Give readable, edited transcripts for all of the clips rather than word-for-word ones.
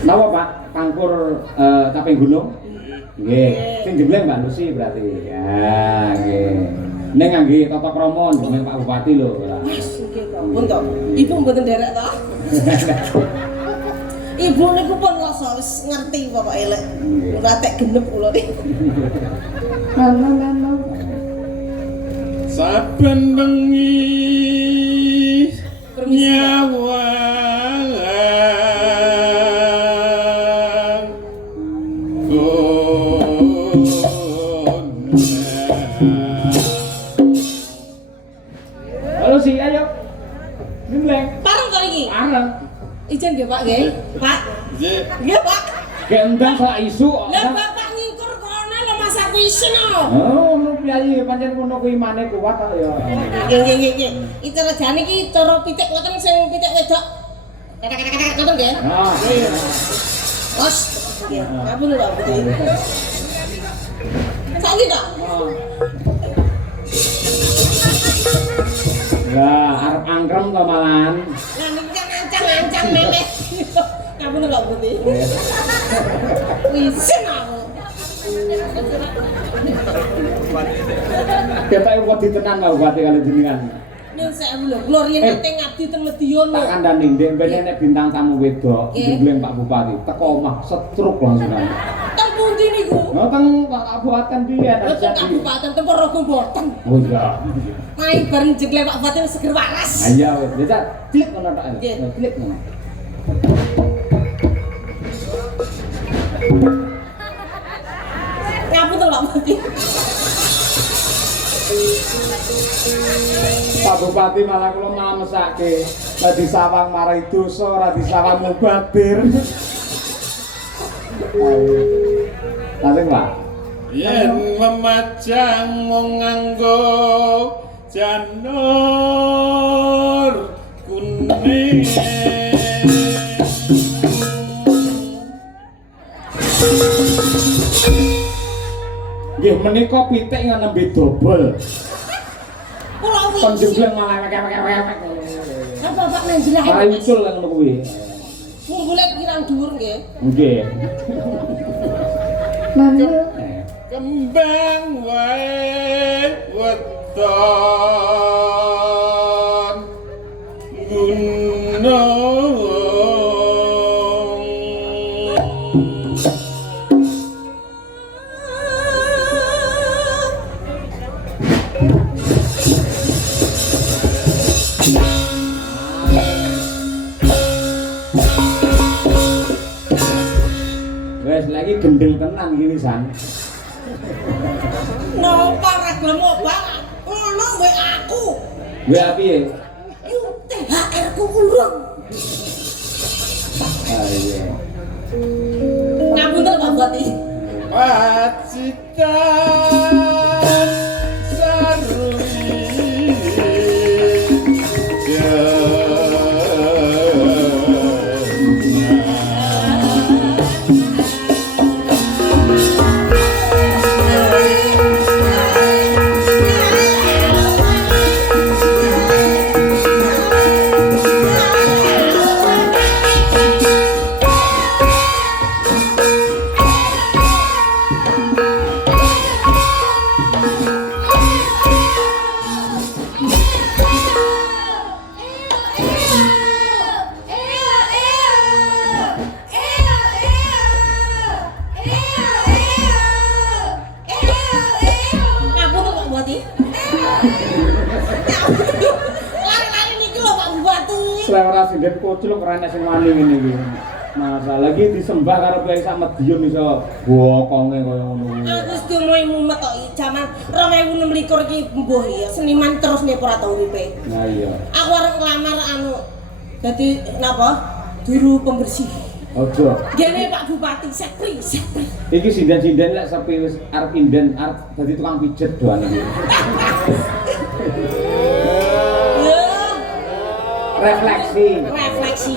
Napa Pak? Kangkur Caping Gunung? Nggih. Sing dibleng Mbak Lucy berarti. Ya, nggih. Ning ngangge tata krama njenengan Pak Bupati lho. Wis nggih to. Pun to. Ibu mboten derek to. Ibu niku pun rasa wis ngerti pokoke lek ora tek genep kula niki. Lano. Saben bengi nyawa Halo sih, ayo. Nimbleng. Pareng to iki? Pareng. Ijen nggih Pak nggih. Pak. nggih Nggih Pak. Gendang sak isu. Lah Bapak ngingkur kono lho Mas aku isin lho. Oh, ngono piye pancen ngono kuwi imane kuat kok ya. Nggih. Iki regane iki cara pitik ngoten sing pitik wedok. Kata-kata ngoten nggih. Nah. Os. Nggih. Ngapun lho Pak Putih. Saiki to? Lah, arep angkrem to malahan. Lah niki kan ancang-ancang memet. Ngapun lho Pak Putih. Isin aku. Ketok wedi tenan Pak Bupati kali jenengan. Nyun sewu lho, kula riyen nate ngabdi teng Medion lho. Tak kandhani ndek mbene nek bintang tamu wedok dibleng Pak Bupati, teko omah setruk langsung. Teng pundi niku? Nah, teng Pak Kabupaten piye ta? Teng Kabupaten Temporogo mboten. Oh iya. Main bareng jegle Pak Bupati seger waras. Ha iya wis, bisa klik ngono tok. Klik ngono. Ngapunten Pak Bupati. Pak Bupati malah kula malah mesake, dadi sawang marai dosa, ora disawang mubadir. Langsung Pak. yen memajang mung nganggo janur kuning Nggih menika pitik nembe dobel. Kula Kon wis. jebleng malah wek-wek. Lah Bapak menjelah. Malah ucul ngono kuwi. Mumbule kirang dhuwur nggih. Nggih. kembang wae weton gunung Wes lagi gendeng tenan gini san. Napa ra gelem obah? Ngono wae aku. Gue piye? Iku THR ku urung. Ah iya. Ngapunten Pak Bupati. pacitan sarui Ngapunten Pak Bupati. Lari-lari niki lho Pak Bupati. Selera sinden kucluk ora nek sing wani ngene iki. Masalah iki disembah karo Kyai sak Medion iso bokonge kaya ngono. Aku wis diomongi mumet kok jaman 2026 iki mbuh ya seniman terus nek ora tau uripe. Nah iya. Aku arep nglamar anu dadi napa? Juru pembersih. Ojo. Gene Pak Bupati Sepri. Iki sinden-sinden lek sepi wis arep inden arep dadi tukang pijet doan iki. Ya, Refleksi. refleksi.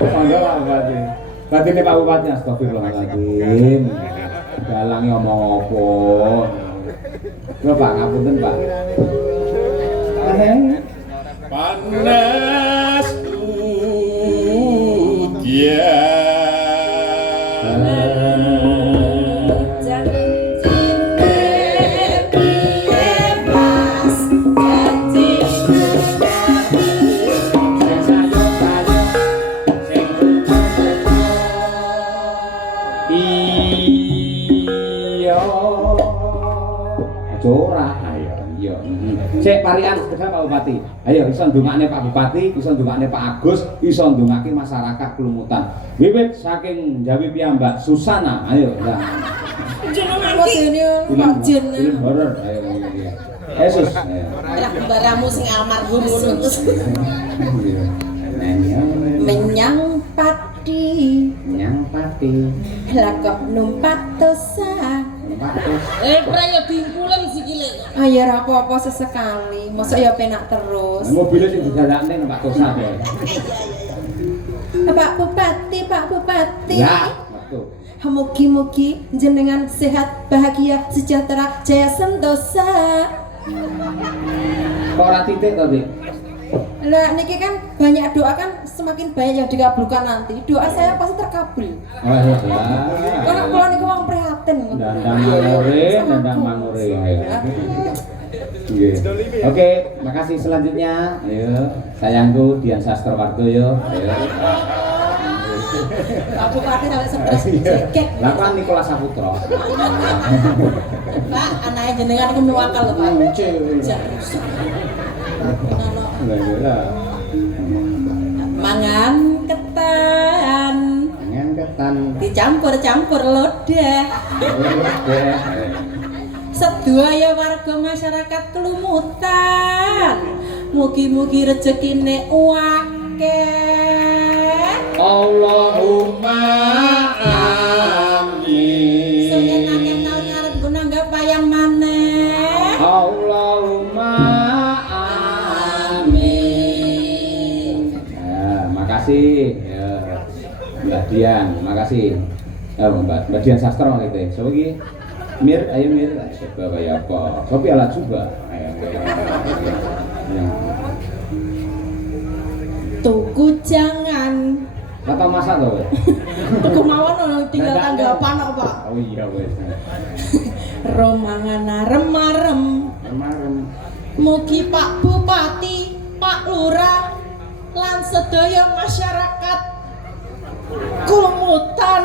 Monggo Pak Bupati. Batine Pak Bupati astagfirullahaladzim. Dalange omong apa? Lho Pak, ngapunten Pak. panas Cek parian sekedar Pak Bupati. Ayo iso ndongakne Pak Bupati, iso ndongakne Pak Agus, iso ndongake masyarakat Kelumutan. Wiwit saking Jawi piyambak Susana. Ayo. Nah. Jenengan iki Film horor. Ayo. Yesus. lah baramu sing almarhum ngono terus. Menyang pati lakok numpak tosa. Prayo bingkulen sikile. Ya ora apa-apa sesekali, mosok ya penak terus. Mobilnya sing digalakne numpak Tosa ya. Pak Bupati, Pak Bupati. Ya, betul. Mugi-mugi jenengan sehat, bahagia, sejahtera, jaya sentosa. Kok ora titik to, Dik? Lah niki kan banyak doa kan semakin banyak yang dikabulkan nanti. Doa saya pasti terkabul. Oh iya. Kalau kula niku wong prihatin. Dandang mangure. Ayo. Nggih. Oke, makasih selanjutnya. Ayo, sayangku Dian Sastrowardoyo. Ayo. Pak Bupati sampai stres cekek. Lah kan Nikola Saputra. Pak, anake jenengan iku nuwakal lho, Pak. Mangan ketan dicampur-campur lodeh. Sedaya warga masyarakat Kelumutan, mugi-mugi rezekine akeh. Allahumma amin. Sing akeh taun ngarep guna nggak payang maneh. Allahumma amin. Ya, makasih. Ya. Mbak Dian, makasih. Mbak Dian Sastro gitu. So iki Mir, ayo Mir, coba kayak apa? Kopi alat coba. Ayo. Tuku jangan. Kata masak to, wes. Tuku mawon tinggal tanggapan kok, Pak. Oh iya, wes. Romangan remarem. Kemarin. Mugi Pak Bupati, Pak Lurah, lan sedaya masyarakat Kelumutan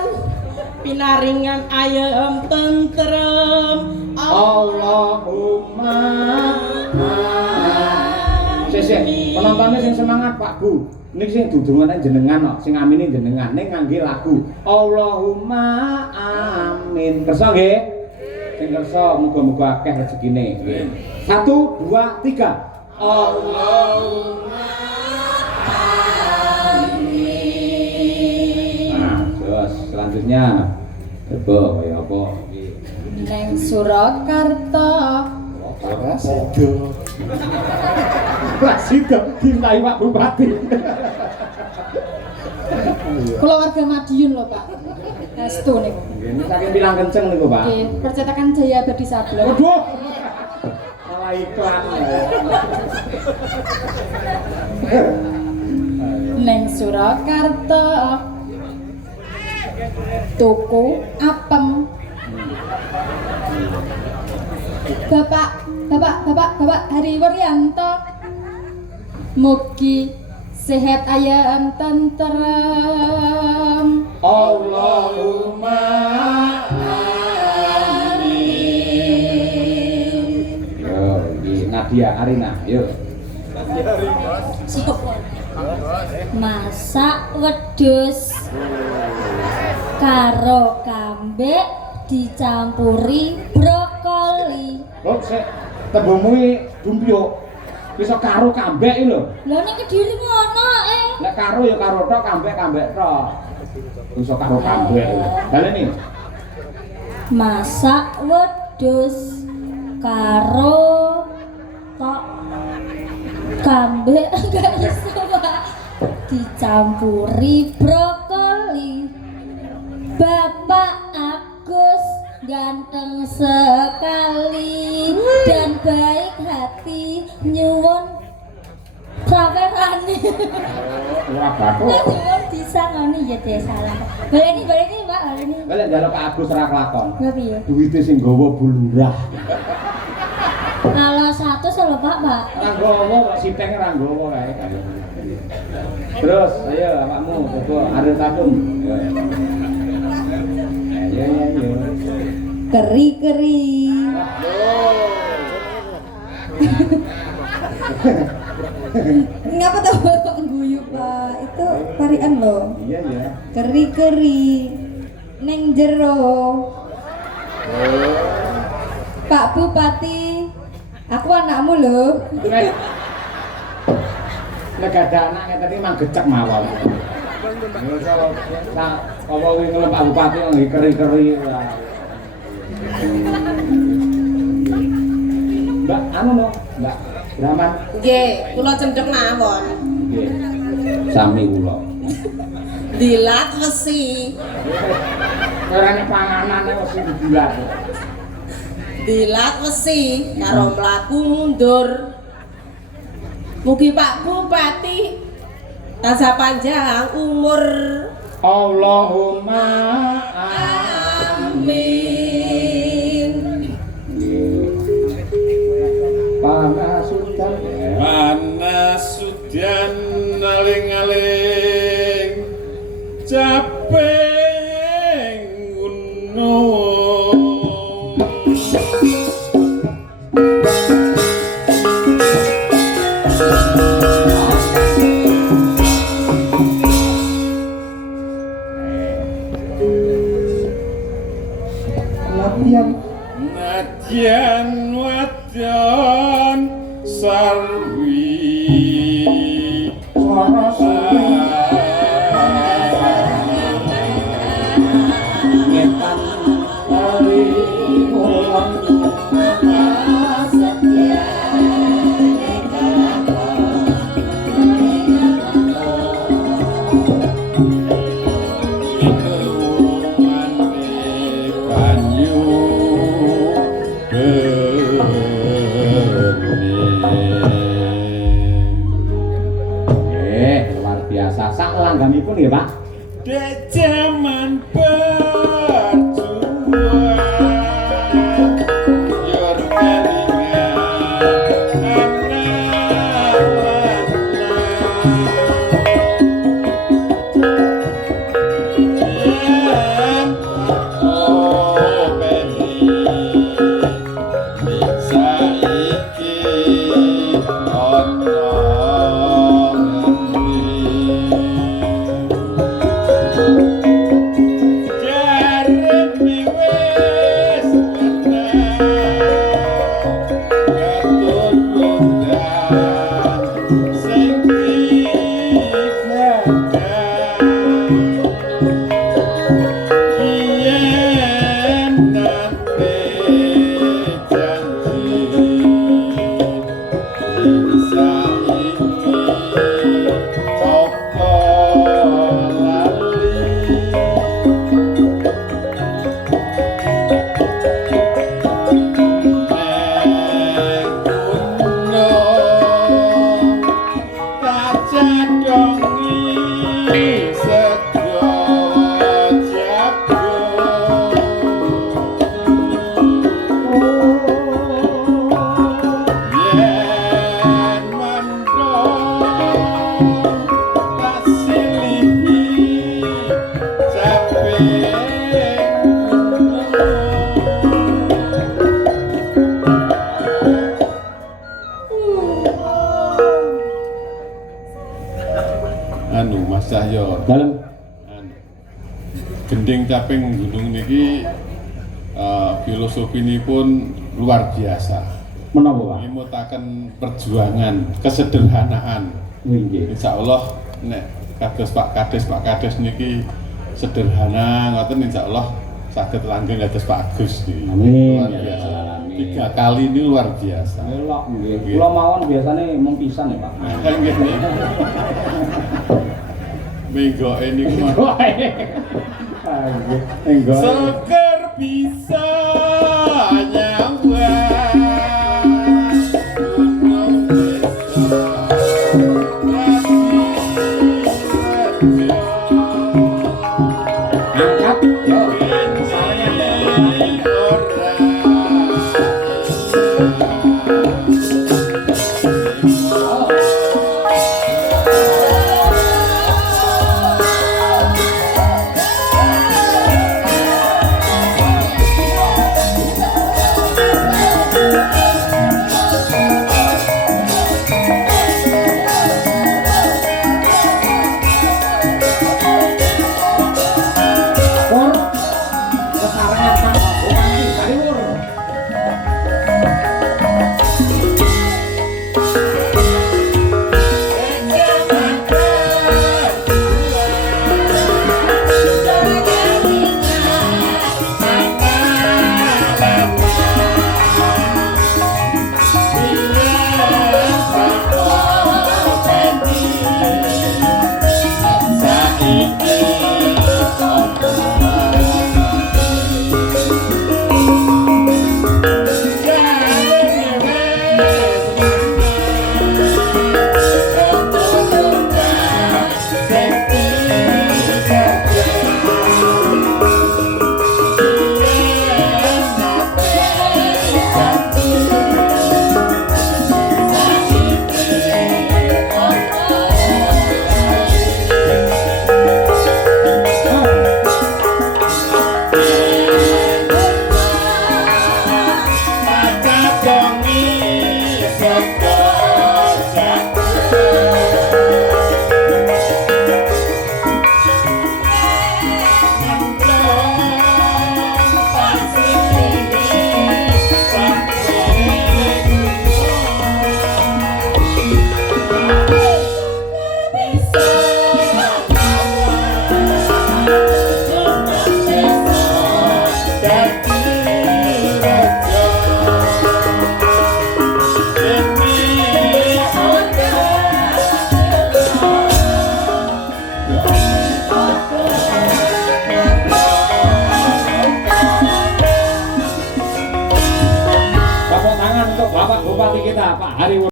pinaringan ayem tentrem. Allahumma amin. Penontonnya sing semangat Pak Bu. Niki sing dudungane jenengan kok, sing amini jenengan ning ngangge lagu Allahumma amin. Kersa nggih? Sing kersa muga-muga akeh rezekine nggih. 1 2 3. Allahumma amin. Nah, terus selanjutnya coba kaya apa iki? Neng Surakarta. Prasido dintai Pak Bupati. Kula warga Madiun lho, Pak. Estu niku. Nggih, saking bilang kenceng niku, Pak. Nggih, percetakan Jaya Abadi Sableng. Waduh. Malah iklan. Neng Surakarta. Tuku apem. Bapak Hari Wuryanto. Mugi sehat ayam tentrem. Allahumma amin. Yo, iki Nadia Arina, yo. Masak wedhus karo kambek dicampuri brokoli. Kok sik tembungmu dumpyo. Bisa karo kambek iki lho. Lah ning Kediri ngono Lek karo ya karo tok, kambek tok. Bisa karo kambek. Baleni. masak wedhus karo tok kambing gak iso Pak, dicampuri brokoli. Bapak Agus ganteng sekali dan baik hati, nyuwun sawerane. Wah, bagus. Nyuwun disangoni ya teh salah. Baleni Pak, baleni. Balik njaluk Pak Agus ra kelakon. Lha piye? Duwite sing gawa bulurah. Kalau satu selalu Pak. Ra gawa kok sitenge ra gawa kae. Terus, ayo awakmu coba Ariel Tatum. Ayo. Keri-keri. Ngapa tahu Bapak guyu, Pak? Itu tarian loh. Iya ya. Keri-keri neng jero. Pak Bupati, aku anakmu loh. Nek ada anak ngeten iki mang gecek mawon. Apa kuwi ngelem Pak Bupati nang keri-keri. Mbak, anu no, Mbak Rahman. Nggih, kula cendhek mawon. Nggih. Sami kula. Dilat wesi. Ora nek panganane mesti didilat. Dilat wesi karo mlaku mundur. Mugi Pak Bupati tansah panjang umur. Allahumma Amin. Panasutan. Panasudan aling-aling caping gunung. Nadyan wadon sarwi Ngetan hari ulang luar biasa. Sak langganipun ya, Pak. dek jaman berjuang yor Mas Cahyo. Dalem. Gending caping gunung niki filosofi ini pun luar biasa. Menapa, Pak? Ngimutaken perjuangan, kesederhanaan. Nggih. Insya Allah nek kados Pak Kades niki sederhana ngoten insya Allah saged langgeng kados Pak Agus niki. Amin. Luar biasa. 3 kali ini luar biasa. Elok nggih. Kula mawon biasane mung pisan ya, Pak. Nggih. Minggu ini seger bisa nyawa gunung desa